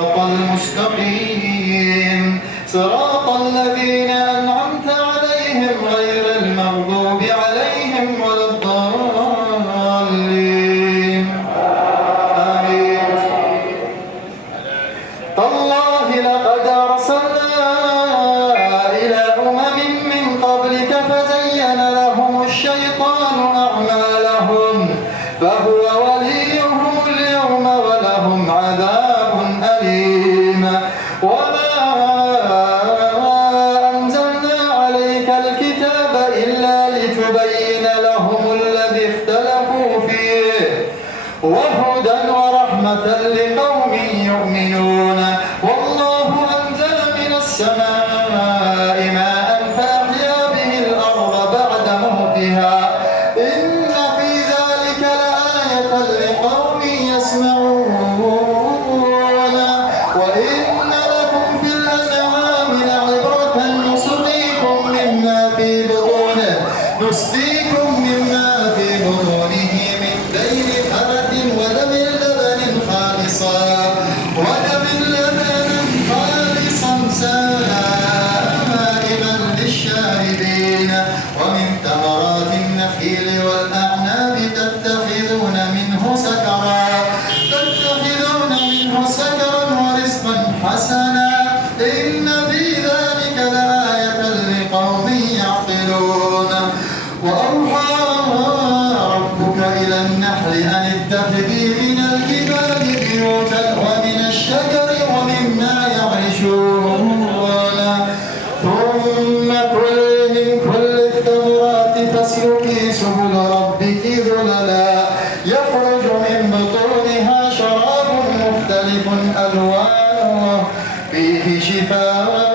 الصراط المستقيم صراط الذين أنعمت عليهم غير المغضوب عليهم ولا الضالين آمين. تالله لقد أرسلنا إلى أمم من قبلك فزين لهم الشيطان أعمالهم فهو وليهم اليوم ولهم عذاب أليم. وما أنزلنا عليك الكتاب إلا لتبين لهم الذي اختلفوا فيه وهدى ورحمة لقوم يؤمنون. والله أنزل من السماء ماء فأحيا به الأرض بعد موتها إن في ذلك لآية لقوم يسمعون. وإن لكم في الأنعام لعبرة نسقيكم مما في بطونه من بين فرث ودم لبن خالصا سائغا للشاربين ومن ثمرات النخيل والأعناب تتخذون منه سكرا ورزقا حسنا إن في ذلك لآية لقوم يعقلون. وأوحى ربك إلى النحل أن اتخذي من الجبال بيوتا ومن الشجر ومما يعرشون ثم كلي من كل الثمرات فاسلكي سبل ربك ذللا يخرج من بطونها شراب مختلف ألوانه فيه شفاء